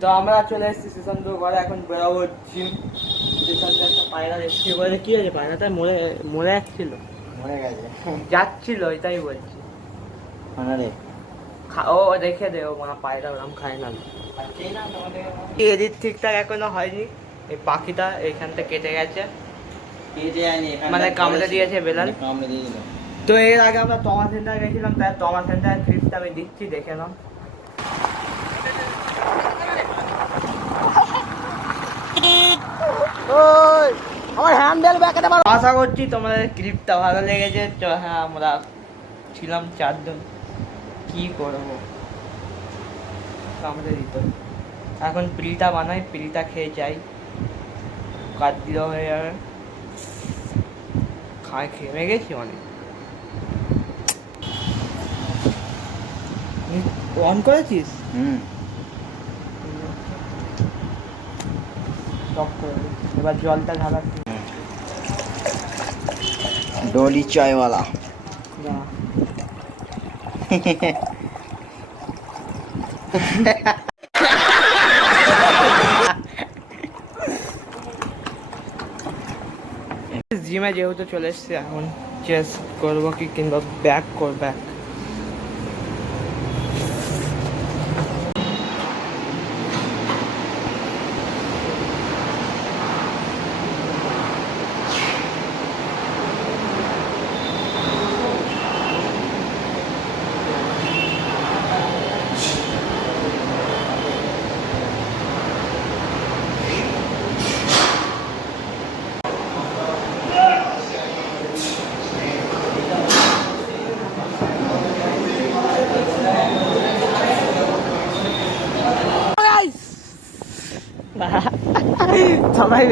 তো আমরা চলে এসেছি সুশান্ত ঘরে, এখন বেরোবো জিম। সুশান্ত একটা পায়রা দেখছি, বলে কি হয়েছে পায়রাটা মরে মরে যাচ্ছিল, মরে গেছে যাচ্ছিল এটাই বলছি। রে ও রেখে দে, ও মানে পায়রা ওরকম খায় না। এদিক ঠিকঠাক এখনো হয়নি, এই পাখিটা এইখানটা কেটে গেছে, মানে কামড়ে দিয়েছে বেলাল। তো এর আগে আমরা টমা সেন্টার গেছিলাম, তাই টমা সেন্টার ক্লিপটা আমি দিচ্ছি, দেখে নাও। আমার হ্যান্ডেল ব্যাকেটে আমার আশা করছি তোমাদের ক্লিপটা ভালো লেগেছে। হ্যাঁ, আমরা ছিলাম 4 জন, কি করবো কামড়ে দিত। এখন পিলটা বানাই, পিলটা খেয়ে যাই, কাজ দিলেও হয়ে যাবে। খেয়ে গেছি অনেক। অন করেছিস? এবার জলটা ঢালাচ্ছি। डोली चाय वाला জিমে যেহেতু চলে এসছি, এখন চেস্ট করবো কি কিংবা ব্যাক করবো। সবাই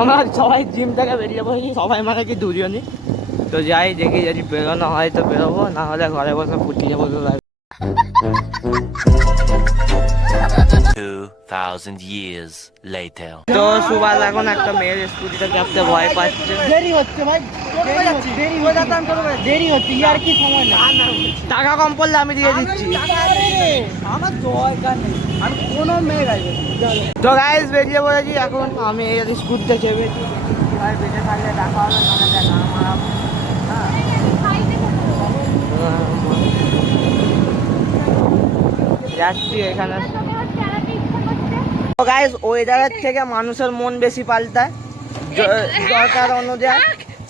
আমরা সবাই জিম থেকে বেরিয়ে পড়েছি, সবাই মানে কি দুজনই। তো যাই দেখি, যদি বেরোনো হয় তো বেরোবো, না হলে ঘরে বসে ফুটিয়ে বসে লাগবে। 2000 years later. তো সুভাষ এখন একটা মেয়ের স্কুটিটা চাপতে ভয় পাচ্ছে। দেরি হচ্ছে ভাই, দেরি হচ্ছে ইয়ার কি সময় না। টাকা কম পড়লে আমি দিয়ে দিচ্ছি। আমার দরকার নেই, আর কোনো মেয়ে গাইবে। তো গাইস বেরিয়ে পড়েছি এখন, আমি এই স্কুটিতে চেপেছি, ভাই বেঁচে থাকলে দেখা হবে, মানে দেখা মারাবো। যাচ্ছি এখানে। তো গাইস ওয়েদারের থেকে মানুষের মন বেশি পাল্টায়, দরকার অনুযায়ী।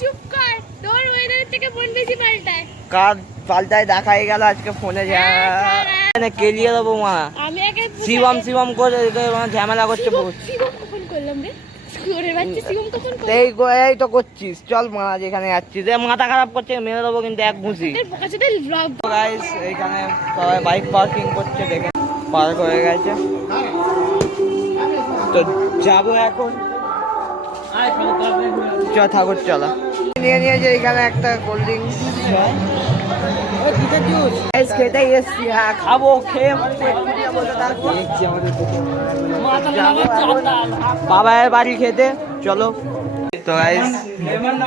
চুপ কর, তোর ওয়েদারের থেকে মন বেশি পাল্টায়। কার পাল্টায় দেখাই গেল আজকে ফোনে, কেলিয়ে দেবো মা। আমি আগে শিবম শিবম করে ঝামেলা করছে বহুত। শিবম কখন করলাম রে? ওরে বাচ্চা শিবম কখন করলাম? এই তো করছিস, চল মারা যেখানে যাচ্ছিস। মাথা খারাপ করছে, মেরে দেবো কিন্তু এক ঘুষি। তোর পকাচোদের ব্লগ। গাইস এইখানে সবাই বাইক পার্কিং করছে, দেখে পার্ক হয়ে গেছে। তো যাবো এখন, চ ঠাকুর চলা নিয়ে নিয়েছে। এখানে একটা কোল্ড ড্রিঙ্কস খেতেই এসছি। হ্যাঁ খাবো, খেয়ে বাবার বাড়ি খেতে চলো। তো গাইস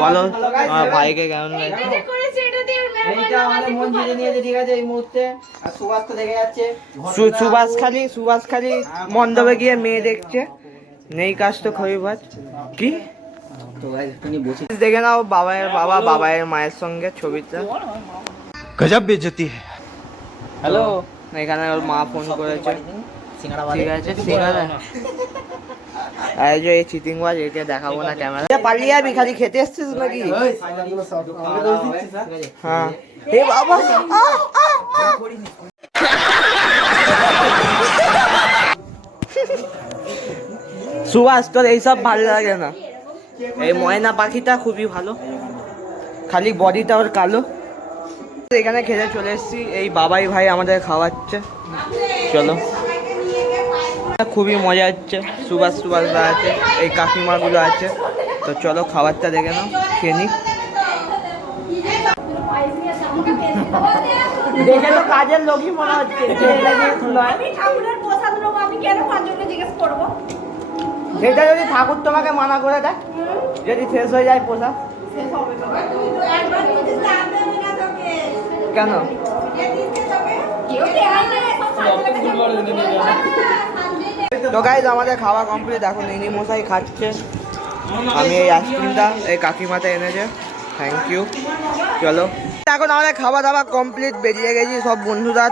বলো আমার ভাইকে কেমন লাগছে? এটা করেছে, এটা দিয়ে এইটা আমাদের মন জিতে নিয়েছে, ঠিক আছে এই মুহূর্তে। আর সুভাষ তো দেখে যাচ্ছে, সুভাষ খালি মণ্ডপে গিয়ে মেয়ে দেখছে, নেই কাজ তো খবিবাজ কি। তো গাইস তুমি বসে দেখে নাও বাবার মায়ের সঙ্গে ছবিটা। गजब बेइज्जती है। হ্যালো, এখানে ওর মা ফোন করেছে। সিঙ্গাড়া ঠিক আছে সিঙ্গারা। আর যে এই চিটিংবাজ, একে দেখাবো না ক্যামেরা। পালিয়ে যাবি, খালি খেতে এসছিস নাকি? হ্যাঁ এ বাবা, সুভাষ তোর এইসব ভালো লাগে না। এই ময়না পাখিটা খুবই ভালো, খালি বডিটা ওর কালো। এখানে খেতে চলে এসেছি, এই বাবাই ভাই আমাদের খাওয়াচ্ছে, চলো। খুবই মজা হচ্ছে, সুভাষরা আছে, এই কাকিমাগুলো আছে। তো চলো খাবারটা দেখে নাও, খেয়ে নি। দেখে তো কাজের লোকই মনে হচ্ছে। সেটা যদি ঠাকুর তোমাকে মানা করে দেয়, যদি শেষ হয়ে যায় পোশাক, কেন? তো গাইজ আমাদের খাওয়া কমপ্লিট, এখন ইনি মশাই খাচ্ছে। আমি এই আইসক্রিমটা এই কাকিমাতে এনেছে, থ্যাংক ইউ। চলো এখন আমাদের খাওয়া দাওয়া কমপ্লিট, বেরিয়ে গেছি সব বন্ধুরা।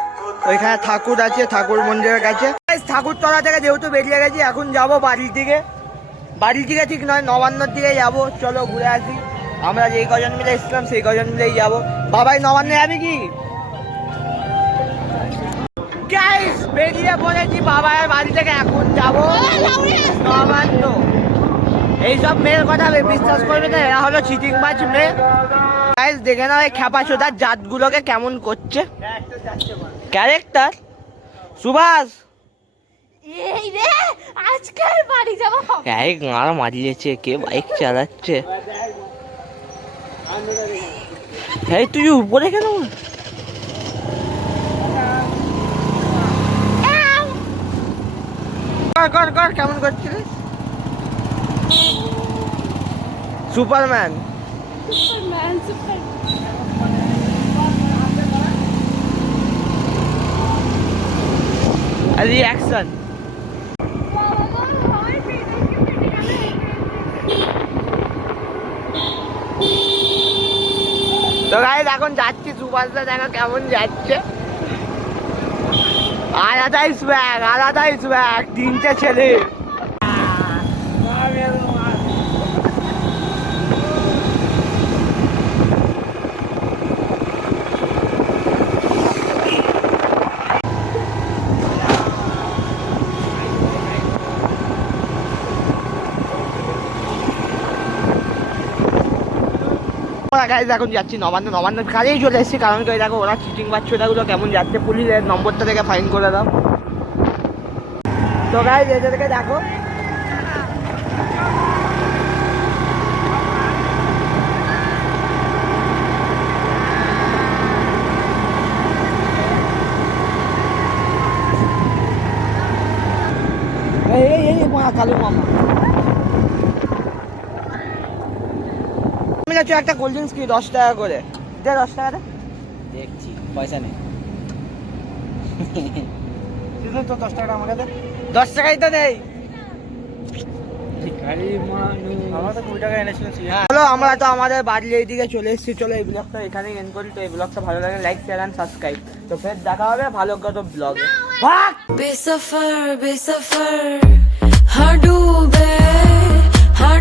ওইখানে ঠাকুর আছে, ঠাকুর মন্দিরের কাছে। ঠাকুরতলা থেকে যেহেতু বেরিয়ে গেছি, এখন যাব বাড়ির দিকে। বাড়ির দিকে ঠিক নয়, নবান্নর দিকে যাবো। চলো ঘুরে আসি। আমরা যেই কজন মিলে এসেছিলাম সেই কজন মিলেই যাবো। বাবাই নবান্ন যাবি কি? গাইস বেরিয়ে পড়েছি বাবার বাড়ি থেকে, এখন যাবো নবান্ন। এইসব মেয়ের কথা বিশ্বাস করবে না, এরা হলো চিটিংবাজ মেয়ে। গাইস দেখে নাও এই খ্যাপাচোদার জাতগুলোকে কেমন করছে। ক্যারেক্টার সুভাষ এই রে আজকে বাড়ি যাবো। এই গাঁড় মারিয়েছে, কে বাইক চালাচ্ছে? এই তুই উপরে কেন? কর কর কেমন করছিলিস? সুপারম্যান। Superman super. রিঅ্যাকশন। তো গাইস এখন যাচ্ছি, সুভাষদা দেখো কেমন যাচ্ছে। আলাদাই স্ব্যাগ, তিনটে ছেলে। গাইজ এখন যাচ্ছি নবান্ন কাজেই চলে এসেছি, কারণ কি দেখো ওরা চিটিং বাচ্চাগুলো কেমন যাচ্ছে। পুলিশের নম্বরটা থেকে ফাইন করে দাও। তো গাইজ এদেরকে দেখো, কালু মামা। আমি যাচ্ছি একটা কোল্ড ড্রিঙ্কস কি 10 টাকা করে দে, 10 টাকা দেখছি পয়সা নেই। তো 10 টাকা আমাকে দে। 10 টাকাই তো নেই। আমরা তো 20 টাকা এনেছিলাম। চলো আমরা তো আমাদের বাড়ির এইদিকে চলে এসেছি। চলো এই ব্লগটা এখানেই এন্ড করি। তো এই ব্লগটা ভালো লাগে লাইক শেয়ার এন্ড সাবস্ক্রাইব। তো ফের দেখা হবে ভালো কত ব্লগে। बेसफर बेसफर हाँ डूबे हाँ